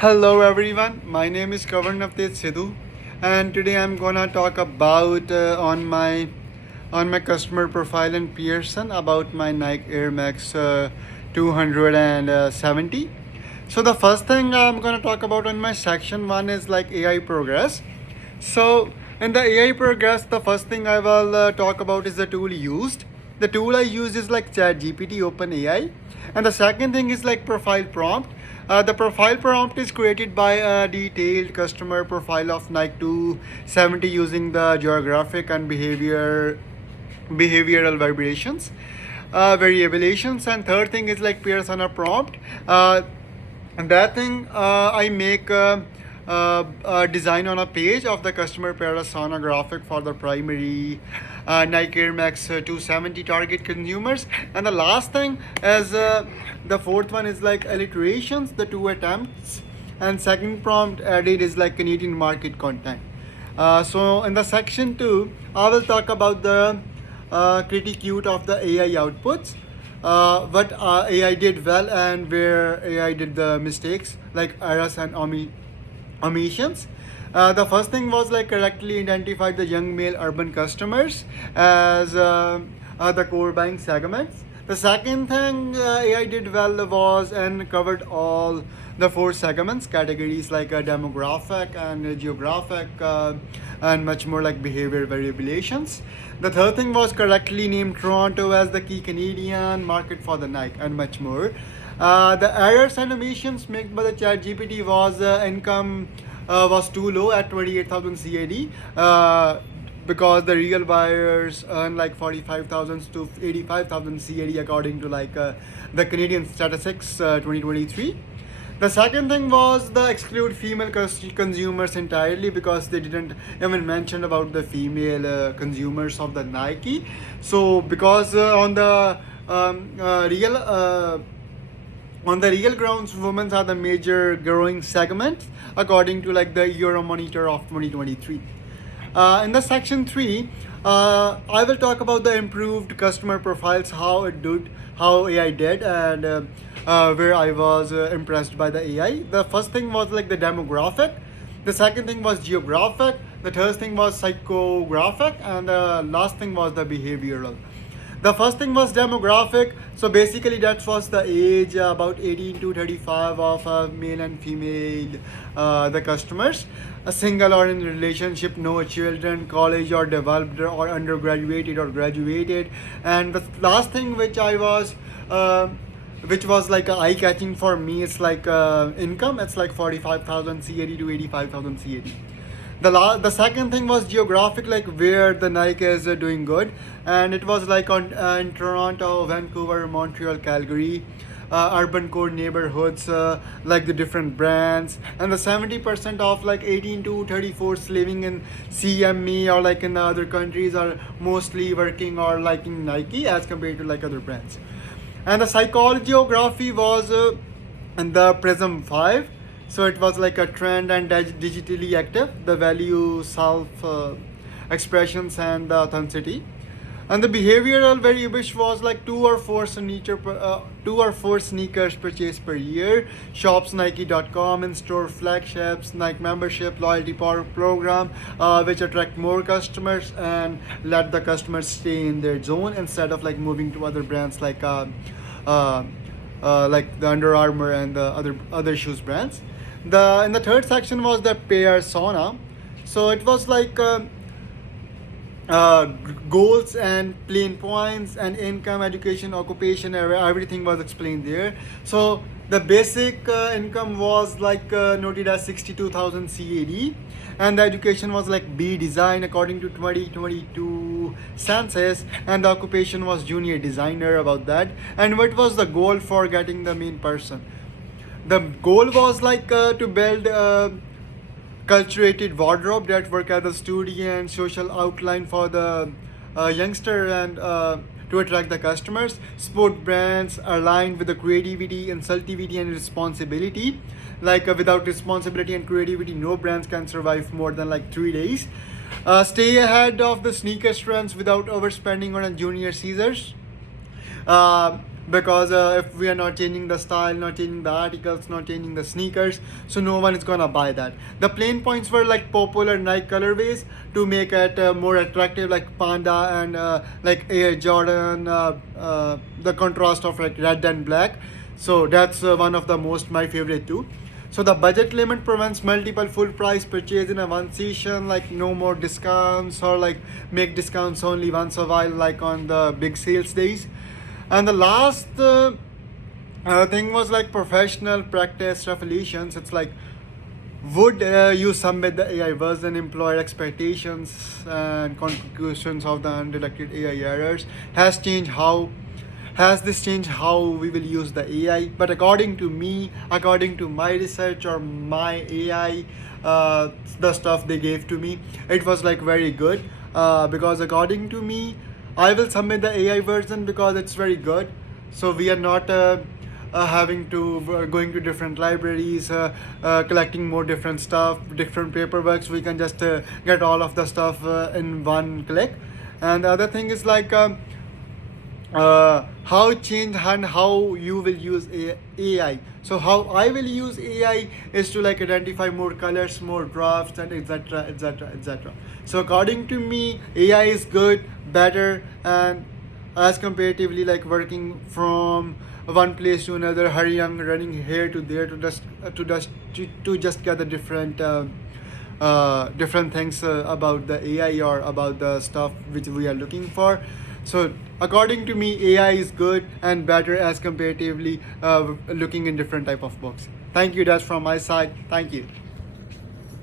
Hello everyone, my name is Kavan Navteej Sidhu, and today I'm gonna talk about on my customer profile in Pearson about my Nike Air Max 270. So the first thing I'm gonna talk about on my section one is like AI progress. So in the AI progress, the first thing I will talk about is the tool used. The tool I use is like ChatGPT, OpenAI, and the second thing is like profile prompt. The profile prompt is created by a detailed customer profile of Nike 270 using the geographic and behavioral variations. And third thing is like Pearson prompt. And that thing I make a design on a page of the customer persona graphic for the primary Nike Air Max 270 target consumers. And the last thing is the fourth one is like alliterations, the two attempts. And second prompt added is like Canadian market content. So in the section 2, I will talk about the critique of the AI outputs, what AI did well and where AI did the mistakes, like errors and omissions. The first thing was like correctly identified the young male urban customers as the core buying segments. The second thing AI did well was and covered all the four segments categories like demographic and geographic and much more like behavior variations. The third thing was correctly named Toronto as the key Canadian market for the Nike and much more. The errors and omissions made by the ChatGPT was income was too low at 28,000 CAD. Because the real buyers earn like 45,000 to 85,000 CAD according to like the Canadian Statistics 2023. The second thing was the exclude female consumers entirely because they didn't even mention about the female consumers of the Nike. So because on the real grounds, women are the major growing segment according to like the Euromonitor of 2023. In the section 3, I will talk about the improved customer profiles, how AI did, and where I was impressed by the AI. The first thing was like the demographic. The second thing was geographic. The third thing was psychographic, and the last thing was the behavioral. The first thing was demographic. So basically, that was the age about 18 to 35 of male and female the customers. A single or in relationship, no children, college or developed or undergraduated or graduated. And the last thing which was like eye catching for me, it's like income. It's like 45,000 CAD to 85,000 CAD. The second thing was geographic, like where the Nike is doing good, and it was like on in Toronto, Vancouver, Montreal, Calgary, urban core neighborhoods, like the different brands, and the 70% of like 18 to 34s living in CME or like in the other countries are mostly working or liking Nike as compared to like other brands. And the psychology geography was in the Prism 5. So it was like a trend and digitally active, the value, self expressions, and the authenticity. And the behavioral variables was like two or four sneakers purchased per year. Shops Nike.com in store flagships, Nike membership loyalty program, which attract more customers and let the customers stay in their zone instead of like moving to other brands uh, like the Under Armour and the other shoes brands. The in the third section was the persona. So it was like goals and plain points and income, education, occupation, everything was explained there. So the basic income was like noted as 62,000 CAD, and the education was like B design according to 2022 census, and the occupation was junior designer about that. And what was the goal for getting the main person? The goal was like to build a cultivated wardrobe that work as a studio and social outline for the youngster and to attract the customers. Sport brands aligned with the creativity, insultivity, and responsibility. Like without responsibility and creativity, no brands can survive more than like 3 days. Stay ahead of the sneaker trends without overspending on a junior Caesars. because if we are not changing the style, not changing the articles, not changing the sneakers, so no one is gonna buy that. The plain points were like popular Nike colorways to make it more attractive, like Panda and like Air Jordan, the contrast of like red and black. So that's one of the most my favorite too. So the budget limit prevents multiple full price purchase in a one session, like no more discounts, or like make discounts only once a while, like on the big sales days. And the last thing was like professional practice revolutions. It's like, would you submit the AI version, employer expectations and conclusions of the undetected AI errors? Has this changed how we will use the AI? But according to me, according to my research or my AI, the stuff they gave to me, it was like very good. Because according to me, I will submit the AI version because it's very good. So we are not having to going to different libraries, collecting more different stuff, different paperworks. We can just get all of the stuff in one click. And the other thing is like. How change and how you will use AI. So how I will use AI is to like identify more colors, more drafts, and etc. etc. etc. So according to me, AI is good, better, and as comparatively like working from one place to another, hurrying, running here to there to just get the different. Different things about the AI or about the stuff which we are looking for. So according to me, AI is good and better as comparatively looking in different type of books. Thank you. That's from my side. Thank you.